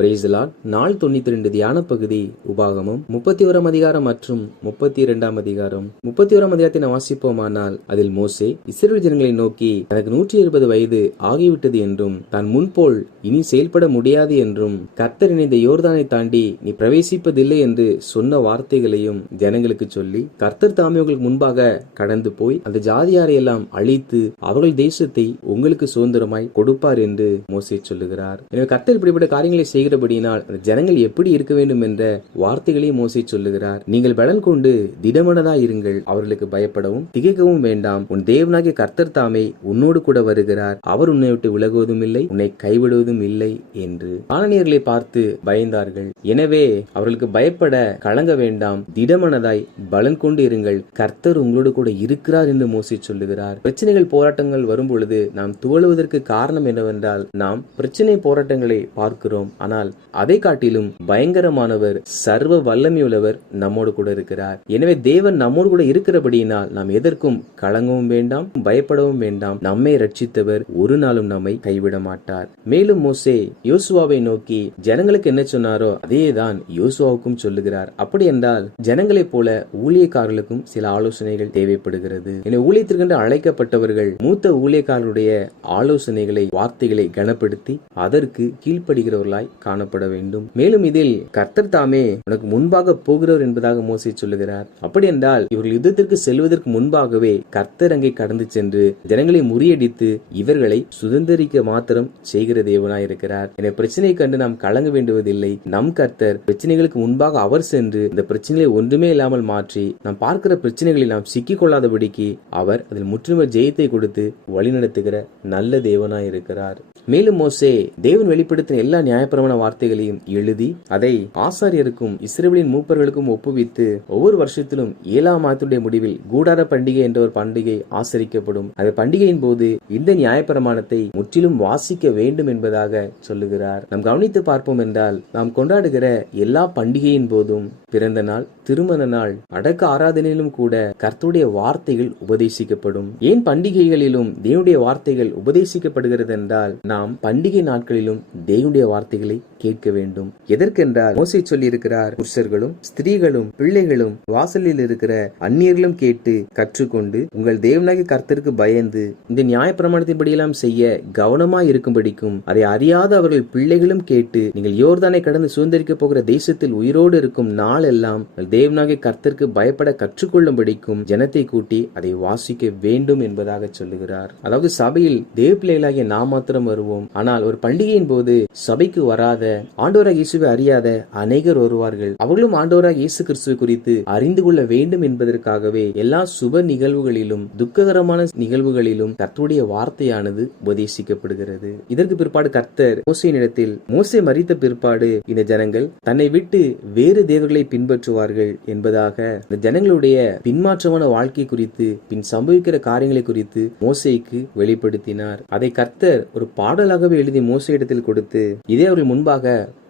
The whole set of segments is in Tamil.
Praise the Lord. நாள் 92 தியான பகுதி உபாகமம் 31 அதிகாரம் மற்றும் 32 அதிகாரம். 31 அதிகாரத்தை நாம் வாசிப்போமானால், அதில் மோசே இஸ்ரவேல் ஜனங்களை நோக்கி, எனக்கு 120 வயது ஆகிவிட்டது என்றும் தான் முன்போல் இனி செயல்பட முடியாது என்றும் கர்த்தர் இந்த யோர்தானை தாண்டி நீ பிரவேசிப்பதில்லை என்று சொன்ன வார்த்தைகளையும் ஜனங்களுக்கு சொல்லி, கர்த்தர் தாமே உங்களுக்கு முன்பாக கடந்து போய் அந்த ஜாதியாரையெல்லாம் அழித்து அவர்கள் தேசத்தை உங்களுக்கு சுதந்திரமாய் கொடுப்பார் என்று மோசே சொல்லுகிறார். எனவே கர்த்தர் இப்படிப்பட்ட காரியங்களை செய்கிறபடியினால் அந்த ஜனங்கள் எப்படி இருக்க வேண்டும் என்ற வார்த்தைகளை மோசே சொல்லுகிறார். நீங்கள் பலன் கொண்டு திடமனதாய் இருங்கள், அவர்களுக்கு பயப்படவும் திகைக்கவும் வேண்டாம். உன் தேவனாகிய கர்த்தர் தாமே உன்னோடு கூட வருகிறார், அவர் உன்னை விட்டு விலகுவதும் இல்லை, உன்னை கைவிடுவதும் இல்லை என்று. கானானியர்களை பார்த்து பயந்தார்கள். எனவே அவர்களுக்கு பயப்பட கலங்க வேண்டாம், திடமனதாய் பலன் கொண்டு இருங்கள், கர்த்தர் உங்களோடு கூட இருக்கிறார் என்று மோசே சொல்லுகிறார். பிரச்சனைகள் போராட்டங்கள் வரும் பொழுது நாம் துவளுவதற்கு காரணம் என்னவென்றால், நாம் பிரச்சனை போராட்டங்களை பார்க்கிறோம், ஆனால் அதை காட்டிலும் பயங்கரமானவர், சர்வ வல்லமையுள்ளவர் நம்மோடு கூட இருக்கிறார். எனவே தேவன் நம்மோடு கூட இருக்கிறபடியினால் நாம் எதற்கும் கலங்கவும் வேண்டாம், பயப்படவும் வேண்டாம். நம்மை ரட்சித்தவர் ஒரு நாளும் நம்மை கைவிட மாட்டார். மேலும் மோசே யோசுவாவை நோக்கி ஜனங்களுக்கு என்ன சொன்னாரோ அதேதான் யோசுவாவுக்கும் சொல்லுகிறார். அப்படி என்றால் ஜனங்களைப் போல ஊழியக்காரர்களுக்கும் சில ஆலோசனைகள் தேவைப்படுகிறது. எனவே ஊழியத்திற்கென்று அழைக்கப்பட்டவர்கள் மூத்த ஊழியக்காரருடைய ஆலோசனைகளை, வார்த்தைகளை கனப்படுத்தி அதற்கு கீழ்ப்படுகிறவர்களாய் காணப்பட வேண்டும். மேலும் இதில் கர்த்தர் தாமே உனக்கு முன்பாக போகிறவர் என்பதாக மோசே சொல்லுகிறார். அப்படி என்றால் இவர்கள் யுத்தத்திற்கு செல்வதற்கு முன்பாகவே கர்த்தர் அங்கே கடந்து சென்று ஜனங்களை முறியடித்து இவர்களை சுதந்திரிக்க மாத்திரம் செய்கிற தேவனாய் இருக்கிறார். என பிரச்சனையை கண்டு நாம் கலங்க வேண்டுவதில்லை. நம் கர்த்தர் பிரச்சனைகளுக்கு முன்பாக அவர் சென்று இந்த பிரச்சனைகளை ஒன்றுமே இல்லாமல் மாற்றி நாம் பார்க்கிற பிரச்சனைகளில் நாம் சிக்கிக் கொள்ளாதபடிக்கு அவர் அதில் முற்றுமை ஜெயத்தை கொடுத்து வழிநடத்துகிற நல்ல தேவனாய் இருக்கிறார். மேலும் மோசே தேவன் வெளிப்படுத்தின எல்லா நியாயப்பிரமாண வார்த்தைகளையும் எழுதி அதை ஆசாரியருக்கும் இஸ்ரவேலின் மூப்பர்களுக்கும் ஒப்புவித்து, ஒவ்வொரு வருஷத்திலும் 7ஆம் மாதத்துடைய முடிவில் கூடார பண்டிகை என்ற ஒரு பண்டிகை ஆசரிக்கப்படும். அந்த பண்டிகையின் போது இந்த நியாயப்பிரமாணத்தை முற்றிலும் வாசிக்க வேண்டும் என்பதாக சொல்லுகிறார். நாம் கவனித்து பார்ப்போம் என்றால், நாம் கொண்டாடுகிற எல்லா பண்டிகையின் போதும், பிறந்த நாள், திருமண நாள், அடக்க ஆராதனையிலும் கூட கர்த்தருடைய வார்த்தைகள் உபதேசிக்கப்படும். ஏன் பண்டிகைகளிலும் தேவனுடைய வார்த்தைகள் உபதேசிக்கப்படுகிறது என்றால், நாம் பண்டிகை நாட்களிலும் தேவனுடைய வார்த்தைகளை கேட்க வேண்டும். எதற்கென்றால் மோசே சொல்லி இருக்கிறார், புருஷர்களும் ஸ்திரீகளும் பிள்ளைகளும் வாசலில் இருக்கிற அந்நியர்களும் கேட்டு கற்றுக்கொண்டு உங்கள் தேவனாகிய கர்த்தருக்கு பயந்து இந்த நியாயப்பிரமாணத்தின்படியெல்லாம் செய்ய கவனமாய் இருக்கும்படிக்கும், அதை அறியாத அவர்கள் பிள்ளைகளும் கேட்டு நீங்கள் யோர்தானை கடந்து சுதந்திரிக்க போகிற தேசத்தில் உயிரோடு இருக்கும் நாள் எல்லாம் தேவனாகிய கர்த்தருக்கு பயப்பட கற்றுக்கொள்ளும்படிக்கும் ஜனத்தை கூட்டி அதை வாசிக்க வேண்டும் என்பதாக சொல்லுகிறார். அதாவது சபையில் தேவ பிள்ளைகளாகிய நாம் மாத்திரம் வருவோம், ஆனால் ஒரு பண்டிகையின் போது சபைக்கு வராத, ஆண்டவராக இயேசுவை அறியாத அநேகர் வருவார்கள். அவர்களும் ஆண்டவராக இயேசு கிறிஸ்துவை குறித்து அறிந்து கொள்ள வேண்டும் என்பதற்காகவே எல்லா சுப நிகழ்வுகளிலும் துக்ககரமான நிகழ்வுகளிலும் கர்த்தருடைய வார்த்தையானது உபதேசிக்கப்படுகிறது. இதற்கு பிற்பாடு கர்த்தர் மோசேயினிடத்தில், மோசே மரித்த பிற்பாடு இந்த ஜனங்கள் தன்னை விட்டு வேறு தேவர்களை பின்பற்றுவார்கள் என்பதாக இந்த ஜனங்களுடைய பின்மாற்றமான வாழ்க்கை குறித்து, பின் சம்பவிக்கிற காரியங்களை குறித்து மோசேக்கு வெளிப்படுத்தினார். அதை கர்த்தர் ஒரு பாடலாகவே எழுதி மோசேயிடத்தில் கொடுத்து இதே அவர்கள் முன்பாக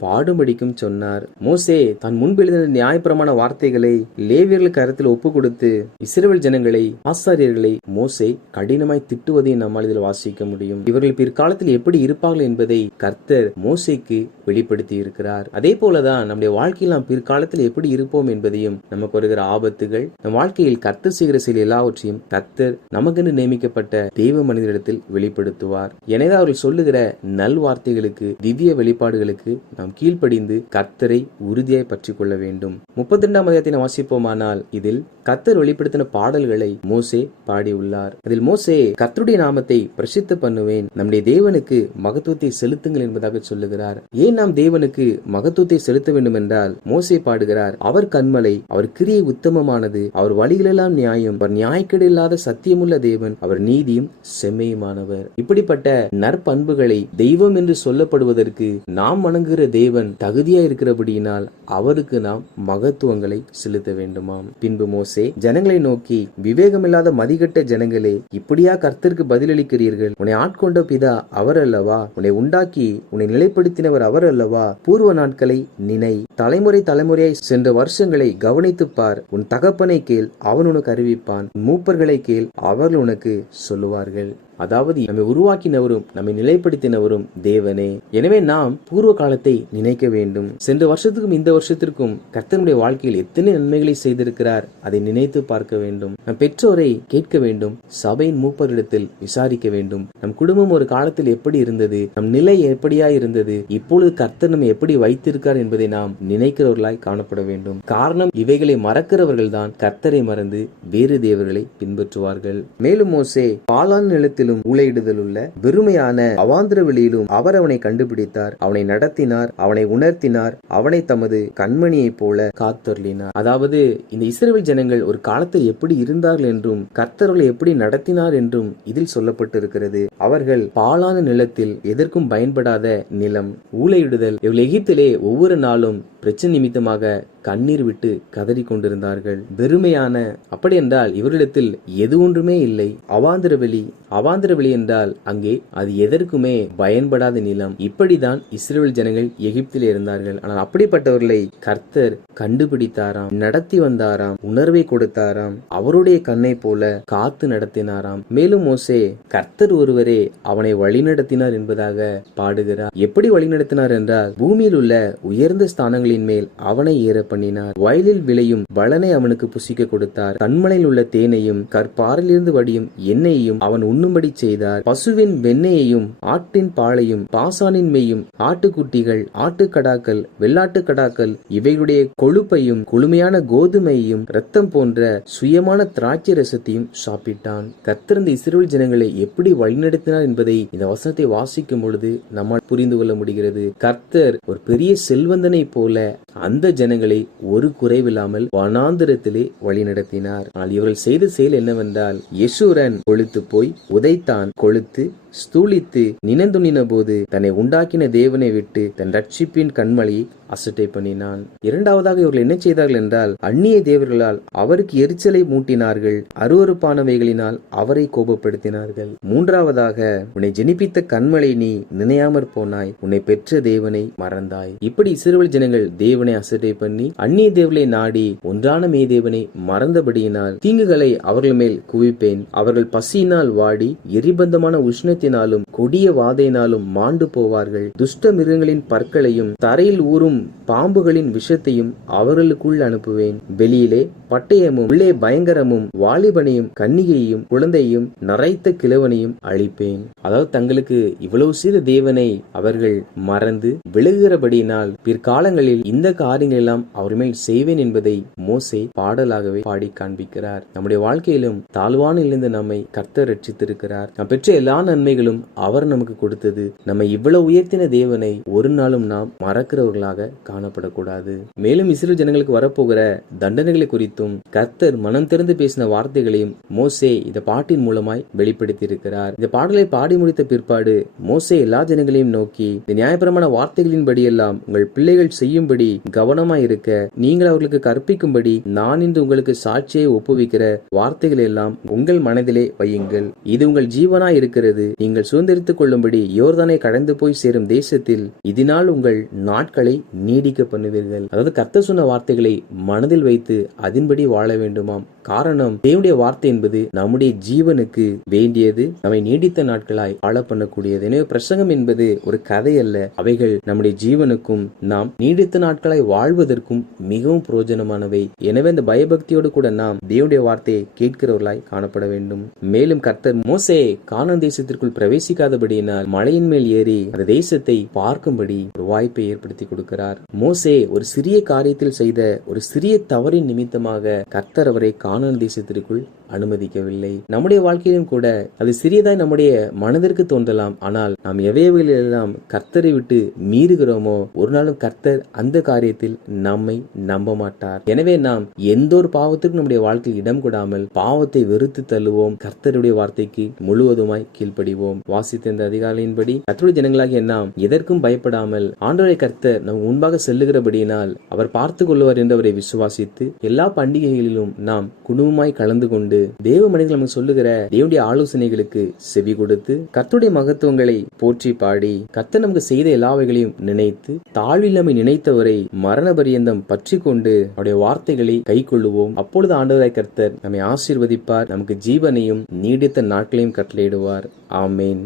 பாடும்படிக்கும் சொன்னார். மோசே தான் முன்பு எழுதின நியாயப்பிரமாண வார்த்தைகளை லேவியர்கள் கரத்தில் ஒப்பு கொடுத்து இஸ்ரவேல் ஜனங்களை, ஆசாரியர்களை மோசே கடினமாய் திட்டுவதை நம்மால் இதில் வாசிக்க முடியும். இவர்கள் பிற்காலத்தில் எப்படி இருப்பார்கள் என்பதை கர்த்தர் மோசேக்கு வெளிப்படுத்தி இருக்கிறார். அதே போலதான் நம்முடைய வாழ்க்கையில் நாம் பிற்காலத்தில் எப்படி இருப்போம் என்பதையும், நமக்கு வருகிற ஆபத்துகள், நம் வாழ்க்கையில் கர்த்தர் செய்கிற சில எல்லாவற்றையும் கர்த்தர் நமக்கென்று நியமிக்கப்பட்ட தெய்வ மனிதரிடத்தில் வெளிப்படுத்துவார். எனவே அவர்கள் சொல்லுகிற நல் வார்த்தைகளுக்கு, திவ்ய வெளிப்பாடுகளுக்கு நாம் கீழ்ப்படிந்து கர்த்தரை உறுதியாய் பற்றி கொள்ள வேண்டும். 32ஆம் அதிகாரத்தை வாசிப்போமானால், இதில் கர்த்தர் வெளிப்படுத்தின பாடல்களை மோசே பாடியுள்ளார். அதில் மோசே கர்த்தருடைய நாமத்தை பிரசித்த பண்ணுவேன், நம்முடைய தேவனுக்கு மகத்துவத்தை செலுத்துங்கள் என்பதாக சொல்லுகிறார். ஏன் நாம் தேவனுக்கு மகத்துவத்தை செலுத்த வேண்டும் என்றால், மோசே பாடுகிறார், அவர் கன்மலை, அவர் கிரியை உத்தமமானது, அவர் வழிகளெல்லாம் நியாயம், அவர் நியாயக்கேடு இல்லாத சத்தியமுள்ள தேவன், அவர் நீதியும் செம்மையுமானவர். இப்படிப்பட்ட நற்பண்புகளை தெய்வம் என்று சொல்லப்படுவதற்கு நாம் வணங்குகிற தேவன் தகுதியா இருக்கிறபடியினால் அவருக்கு நாம் மகத்துவங்களை செலுத்த வேண்டுமாம். பின்பு மோசே ஜனங்களை நோக்கி, விவேகமில்லாத மதிகட்ட ஜனங்களே, இப்படியா கர்த்தருக்கு பதிலளிக்கிறீர்கள்? உன்னை ஆட்கொண்ட பிதா அவர் அல்லவா? உன்னை உண்டாக்கி உன்னை நிலைப்படுத்தினவர் அவர் அல்லவா? பூர்வ நாட்களை நினை, தலைமுறை தலைமுறையாய் சென்ற வருஷங்களை கவனித்துப் பார். உன் தகப்பனை கேள், அவன் உனக்கு அறிவிப்பான். மூப்பர்களை கேள், அவர்கள் உனக்கு சொல்லுவார்கள். அதாவது நம்மை உருவாக்கினவரும் நம்மை நிலைப்படுத்தினவரும் தேவனே. எனவே நாம் பூர்வ காலத்தை நினைக்க வேண்டும். சென்ற வருஷத்துக்கும் இந்த வருஷத்திற்கும் கர்த்தருடைய வாழ்க்கையில் எத்தனை நன்மைகளை செய்திருக்கிறார், அதை நினைத்து பார்க்க வேண்டும். நம் பெற்றோரை கேட்க வேண்டும். சபையின் மூப்பரிடத்தில் விசாரிக்க வேண்டும். நம் குடும்பம் ஒரு காலத்தில் எப்படி இருந்தது, நம் நிலை எப்படியா இருந்தது, இப்பொழுது கர்த்தர் நம்மை எப்படி வைத்திருக்கார் என்பதை நாம் நினைக்கிறவர்களாய் காணப்பட வேண்டும். காரணம், இவைகளை மறக்கிறவர்கள் தான் கர்த்தரை மறந்து வேறு தேவர்களை பின்பற்றுவார்கள். மேலும் மோசே பாலான் நிலத்தில் ஊளையிடுதல் உள்ள வெறுமையான அவாந்திர வெளியிலும் அவர் அவனை கண்டுபிடித்தார், அவனை நடத்தினார், அவனை உணர்த்தினார், அவனை தமது கண்மணியைப் போல காத்தருளினார். அதாவது இந்த இஸ்ரவேல் ஜனங்கள் ஒரு காலத்தில் எப்படி இருந்தார்கள் என்றும் கர்த்தர்களை எப்படி நடத்தினார் என்றும் இதில் சொல்லப்பட்டிருக்கிறது. அவர்கள் பாலான நிலத்தில் எதற்கும் பயன்படாத நிலம், ஊளையிடுதல், இவர்கள் எகிப்திலே ஒவ்வொரு நாளும் பிரச்சனை நிமித்தமாக கண்ணீர் விட்டு கதறி கொண்டிருந்தார்கள். வெறுமையான, அப்படி என்றால் இவர்களிடத்தில் எது ஒன்றுமே இல்லை. அவாந்திர வெளி என்றால் அங்கே அது எதற்குமே பயன்படாத நிலம். இப்படிதான் இஸ்ரவேல் ஜனங்கள் எகிப்தில் இருந்தார்கள். ஆனால் அப்படிப்பட்டவர்களை கர்த்தர் கண்டுபிடித்தாராம், நடத்தி வந்தாராம், உணர்வை கொடுத்தாராம், அவருடைய கண்ணை போல காத்து நடத்தினாராம். மேலும் மோசே கர்த்தர் ஒருவரே அவனை வழிநடத்தினார் என்பதாக பாடுகிறார். எப்படி வழிநடத்தினார் என்றால், பூமியில் உள்ள உயர்ந்த ஸ்தானங்களின் மேல் அவனை ஏற பண்ணினார். வயலில் விளையும் பலனை அவனுக்கு புசிக்க கொடுத்தார். கண்மலையில் உள்ள தேனையும் கற்பாரிலிருந்து வடியும் எண்ணெயையும் அவன் உண்ணும்படி செய்தார். பசுவின் வெண்ணெயையும் ஆட்டின் பாலையும் பாசானின் மேயும் ஆட்டுக்குட்டிகள், ஆட்டுக்கடாக்கள், வெள்ளாட்டுக்கடாக்கள் இவைகளுடைய கொழுப்பையும் குளுமையான கோதுமையையும் இரத்தம் போன்ற சுயமான திராட்சை ரசத்தையும் சாப்பிட்டான். கர்த்தர் இந்த இஸ்ரவேல் ஜனங்களை எப்படி வழிநடத்தினார் என்பதை இந்த வசனத்தை வாசிக்கும் பொழுது நம்மால் புரிந்து கொள்ள முடிகிறது. கர்த்தர் ஒரு பெரிய செல்வந்தனை போல அந்த ஜனங்களை ஒரு குறைவில்லாமல் வனாந்திரத்திலே வழிநடத்தினார். ஆனால் இவர்கள் செய்த செயல் என்னவென்றால், யெஷூரன் கொழுத்து போய் உதைத்தான், கொழுத்து ஸ்தூலித்து நினைந்துணின போது தன்னை உண்டாக்கின தேவனை விட்டு தன் ரட்சிப்பின் கண்மலையை அசட்டை பண்ணினான். இரண்டாவதாக இவர்கள் என்ன செய்தார்கள் என்றால், அந்நிய தேவர்களால் அவருக்கு எரிச்சலை மூட்டினார்கள், அருவருப்பானவைகளினால் அவரை கோபப்படுத்தினார்கள். மூன்றாவதாக, உன்னை ஜெனிப்பித்த கண்மலை நீ நினையாமற் போனாய், உன்னை பெற்ற தேவனை மறந்தாய். இப்படி இஸ்ரவேல் ஜனங்கள் தேவனை அசட்டை பண்ணி அந்நிய தேவனை நாடி ஒன்றான மேதேவனை மறந்தபடியினால் தீங்குகளை அவர்கள் மேல் குவிப்பேன். அவர்கள் பசியினால் வாடி எரிபந்தமான உஷ்ணத்தினாலும் கொடிய வாதையினாலும் மாண்டு போவார்கள். துஷ்ட மிருகங்களின் பற்களையும் தரையில் ஊறும் பாம்புகளின் விஷத்தையும் அவர்களுக்குள் அனுப்புவேன். வெளியிலே பட்டயமும் உள்ளே பயங்கரமும் வாலிபனையும் கன்னிகையையும் குழந்தையும் நரைத்த கிழவனையும் அழிப்பேன். அதாவது தங்களுக்கு இவ்வளவு செய்த தேவனை அவர்கள் மறந்து விலகுகிறபடியினால் பிற்காலங்களில் இந்த காரியங்கள் எல்லாம் அவர் மேல் செய்வேன் என்பதை மோசே பாடலாகவே பாடி காண்பிக்கிறார். நம்முடைய வாழ்க்கையிலும் தாழ்வானிலிருந்து நம்மை கர்த்தர் ரட்சித்திருக்கிறார். நாம் பெற்ற எல்லா நன்மைகளும் அவர் நமக்கு கொடுத்தது. நம்மை இவ்வளவு உயர்த்தின தேவனை ஒரு நாளும் நாம் மறக்கிறவர்களாக காணப்படக்கூடாது. மேலும் இஸ்ரவேல் ஜனங்களுக்கு வரப்போகிற தண்டனைகளை குறித்தும் கர்த்தர் மனம் திறந்து பேசின வார்த்தைகளையும் மோசே இந்த பாட்டின் மூலமாய் வெளிப்படுத்தி இருக்கிறார். இந்த பாடலை பாடி முடித்த பிற்பாடு மோசே எல்லா ஜனங்களையும் நோக்கி, இந்த நியாயப்பிரமாண வார்த்தைகளின்படி எல்லாம் உங்கள் பிள்ளைகள் செய்யும்படி கவனமாய் இருக்க நீங்கள் அவர்களுக்கு கற்பிக்கும்படி நான் இன்று உங்களுக்கு சாட்சியை ஒப்புவிக்கிற வார்த்தைகள் எல்லாம் உங்கள் மனதிலே வையுங்கள். இது உங்கள் ஜீவனாய் இருக்கிறது. நீங்கள் சுதந்திரித்துக் கொள்ளும்படி யோர்தானை கடந்து போய் சேரும் தேசத்தில் இதனால் உங்கள் நாட்களை நீடிக்க பண்ணுவீர்கள். அதாவது கர்த்தர் சொன்ன வார்த்தைகளை மனதில் வைத்து அதன்படி வாழ வேண்டுமாம். காரணம், தேவனுடைய வார்த்தை என்பது நம்முடைய ஜீவனுக்கு வேண்டியது, நம்மை நீடித்த நாட்களாய் வாழ பண்ணக்கூடியது. எனவே பிரசங்கம் என்பது ஒரு கதை அல்ல. அவைகள் நம்முடைய ஜீவனுக்கும் நாம் நீடித்த நாட்களாய் வாழ்வதற்கும் மிகவும் பிரயோஜனமானவை. எனவே இந்த பயபக்தியோடு கூட நாம் தேவனுடைய வார்த்தையை கேட்கிறவர்களாய் காணப்பட வேண்டும். மேலும் கர்த்தர் மோசே கானான் தேசத்திற்குள் பிரவேசிக்காதபடியினால் மலையின் மேல் ஏறி அந்த தேசத்தை பார்க்கும்படி ஒரு வாய்ப்பை ஏற்படுத்தி கொடுக்கிறார். மோசே ஒரு சிறிய காரியத்தில் செய்த ஒரு சிறிய தவறின் நிமித்தமாக கர்த்தர் அவரை கானான் தேசத்திற்குள் அனுமதிக்கவில்லை. நம்முடைய வாழ்க்கையிலும் கூட அது சிறியதாய் நம்முடைய மனதிற்கு தோன்றலாம். ஆனால் நாம் எவையெல்லாம் கர்த்தரை விட்டு மீறுகிறோமோ ஒரு நாளும் கர்த்தர் அந்த காரியத்தில் நம்மை நம்ப மாட்டார். எனவே நாம் எந்த ஒரு பாவத்திற்கும் நம்முடைய வாழ்க்கையில் இடம் கொடாமல் பாவத்தை வெறுத்து தள்ளுவோம். கர்த்தருடைய வார்த்தைக்கு முழுவதுமாய் கீழ்ப்படிவோம். செய்வோம். வாசித்த இந்த அதிகாலையின்படி கர்த்தருடைய ஜனங்களாகிய நாம் எதற்கும் பயப்படாமல் ஆண்டவரை கர்த்தர் நம் முன்பாக செல்லுகிறபடியினால் அவர் பார்த்து கொள்வார் என்று அவரை விசுவாசித்து எல்லா பண்டிகைகளிலும் நாம் குடும்பமாய் கலந்து கொண்டு தேவ மனிதர்கள் நமக்கு சொல்லுகிற தேவனுடைய ஆலோசனைகளுக்கு செவி கொடுத்து கர்த்தருடைய மகத்துவங்களை போற்றி பாடி கர்த்தர் நமக்கு செய்த எல்லாவைகளையும் நினைத்து தாழ்வில் நம்மை நினைத்தவரை மரண பரியந்தம் பற்றி கொண்டு அவருடைய வார்த்தைகளை கை கொள்ளுவோம். அப்பொழுது ஆண்டவராய் கர்த்தர் நம்மை ஆசீர்வதிப்பார், நமக்கு ஜீவனையும் நீடித்த நாட்களையும் கட்டளையிடுவார். ஆமேன்.